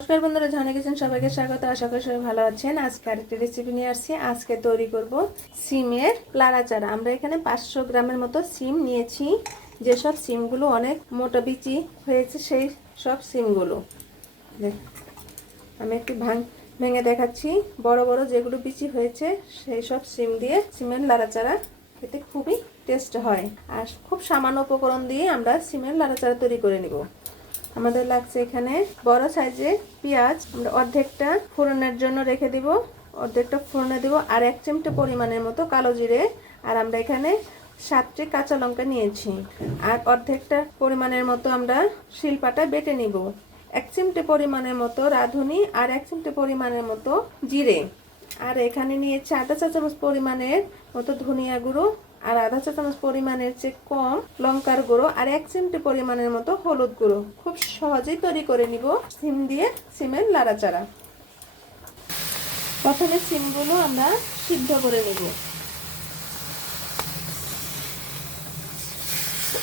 নমস্কার বন্ধুরা, জানিয়ে গেছেন সবাইকে স্বাগত। আশা করি সবাই ভালো আছেন। আজকে আরেকটি রেসিপি নিয়ে আসছি। আজকে তৈরি করব সিমের লাড়া চারা। আমরা এখানে 500 গ্রামের মতো সিম নিয়েছি। যেসব সিমগুলো অনেক মোটা বিচি হয়েছে সেই সব সিমগুলো আমি একটু ভেঙে দেখাচ্ছি। বড় বড় যেগুলো বিচি হয়েছে সেই সব সিম দিয়ে সিমের লাড়া চারা খেতে খুবই টেস্ট হয়। আর খুব সামান্য উপকরণ দিয়ে আমরা সিমের লাড়া চারা তৈরি করে নিব। আমাদের লাগছে এখানে বড় সাইজের পেঁয়াজ। আমরা অর্ধেকটা ফোড়নের জন্য রেখে দিব, অর্ধেকটা ফোড়নে দিব। আর 1 চিমটে পরিমাণের মতো কালো জিরে। আর আমরা এখানে 7টি কাঁচা লঙ্কা নিয়েছি। আর অর্ধেকটা পরিমাণের মতো আমরা শিলপাটায় বেটে নিব। 1 চিমটে পরিমাণের মতো রাঁধুনি আর 1 চিমটে পরিমাণের মতো জিরে। আর এখানে নিয়েছি আধা চা চামচ পরিমাণের মতো ধনিয়া গুঁড়ো, আর আধা চা চামচ পরিমাণের চেয়ে কম লঙ্কার গুঁড়ো, আর 1 চিমটে পরিমাণের মতো হলুদ গুঁড়ো। খুব সহজেই তৈরি করে নিব সিম দিয়ে সিমের লাড়া চারা। প্রথমে সিমগুলো আমরা সিদ্ধ করে নেব।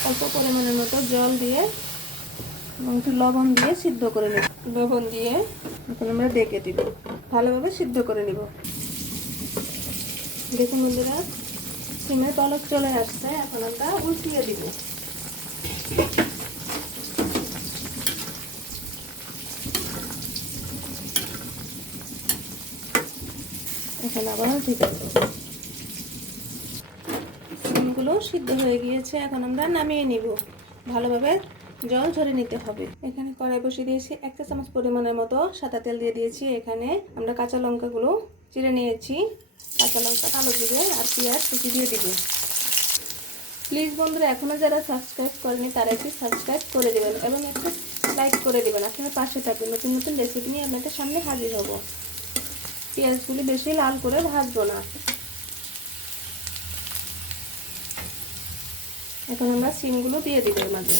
অল্প পরিমাণের মতো জল দিয়ে একটু লবণ দিয়ে সিদ্ধ করে নেব। লবণ দিয়ে এখন আমরা ডেকে দিব, ভালোভাবে সিদ্ধ করে নিব। দেখুন বন্ধুরা, সিমের পালক চলে আসছে। এখন আমরা উল্টিয়ে দিব। এখন আবার উল্টিয়ে দেব। সিমগুলো সিদ্ধ হয়ে গিয়েছে, এখন আমরা নামিয়ে নিব। ভালোভাবে জল ঝরে নিতে হবে। এখানে কড়াই বসিয়ে দিয়েছি। 1 চা চামচ পরিমাণের মতো সাদা তেল দিয়ে দিয়েছি। এখানে আমরা কাঁচা লঙ্কাগুলো চিড়ে নিয়েছি। কাঁচা লঙ্কা, কালো জিরে আর পেঁয়াজ কুচি দিয়ে দিব। প্লিজ বন্ধুরা, এখনও যারা সাবস্ক্রাইব করেনি তারা একটু সাবস্ক্রাইব করে দেবেন এবং একটু লাইক করে দেবেন। আপনার পাশে থাকবেন। নতুন নতুন রেসিপি নিয়ে আপনাদের সামনে হাজির হব। পেঁয়াজগুলি বেশি লাল করে ভাজবো না। এখন আমরা সিমগুলো দিয়ে দিব এর মাঝে।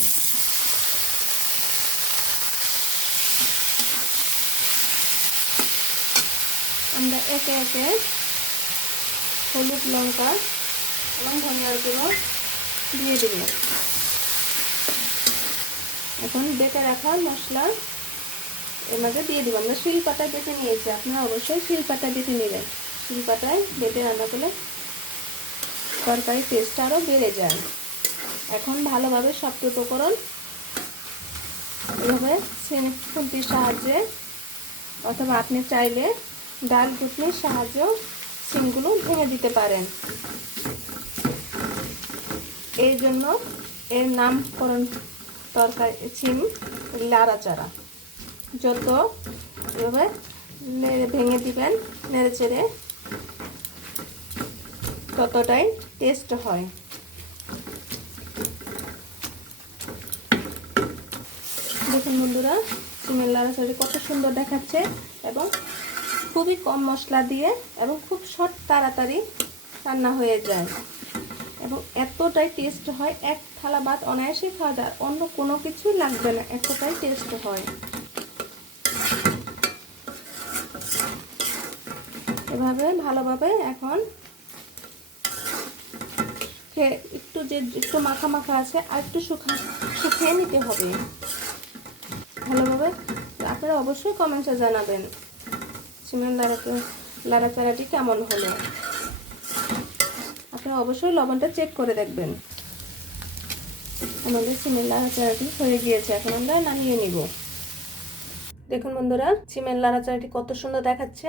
আমরা একে একে হলুদ, লঙ্কা এবং ধনিয়ার গুঁড়ো দিয়ে দিব। এখন বেটে রাখা মশলা এর মাঝে দিয়ে দিব। আমরা শিলপাটায় বেটে নিয়েছি, আপনারা অবশ্যই শিলপাটায় বেটে নেবেন। শিলপাটায় বেটে রান্না করলে তরকারি টেস্ট আরও বেড়ে যায়। এখন ভালোভাবে সবটি উপকরণ এভাবে খুন্তির সাহায্যে অথবা আপনি চাইলে ডাল ঘুটনির সাহায্যেও সিমগুলো ভেঙে দিতে পারেন। এই জন্য এর নামকরণ তরকারি সিম লাড়া চারা। যত এভাবে ভেঙে দিবেন নেড়ে চেড়ে, ততটাই টেস্ট হয়। দেখুন বন্ধুরা, সিমের লাড়া চারা কত সুন্দর দেখাচ্ছে এবং খুবই কম মশলা দিয়ে এবং খুব তাড়াতাড়ি রান্না হয়ে যায় এবং এতটাই টেস্ট হয়। 1 থালা ভাত অনায়াসে খাওয়া যায়, অন্য কোনো কিছুই লাগবে না, এতটাই টেস্ট হয়। এভাবে ভালোভাবে এখন একটু মাখা মাখা আছে আর একটু শুকিয়ে নিতে হবে ভালোভাবে। আপনারা অবশ্যই কমেন্টে জানাবেন সিমের লাড়া চারাটি কেমন হলো। আপনারা অবশ্যই লবণটা চেক করে দেখবেন। আমাদের সিমের লাড়া চারাটি হয়ে গিয়েছে, এখন আমরা নামিয়ে নিব। দেখুন বন্ধুরা, সিমের লাড়া চারাটি কত সুন্দর দেখাচ্ছে,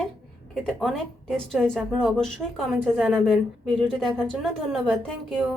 খেতে অনেক টেস্ট হয়েছে। আপনারা অবশ্যই কমেন্টে জানাবেন। ভিডিওটি দেখার জন্য ধন্যবাদ। Thank you.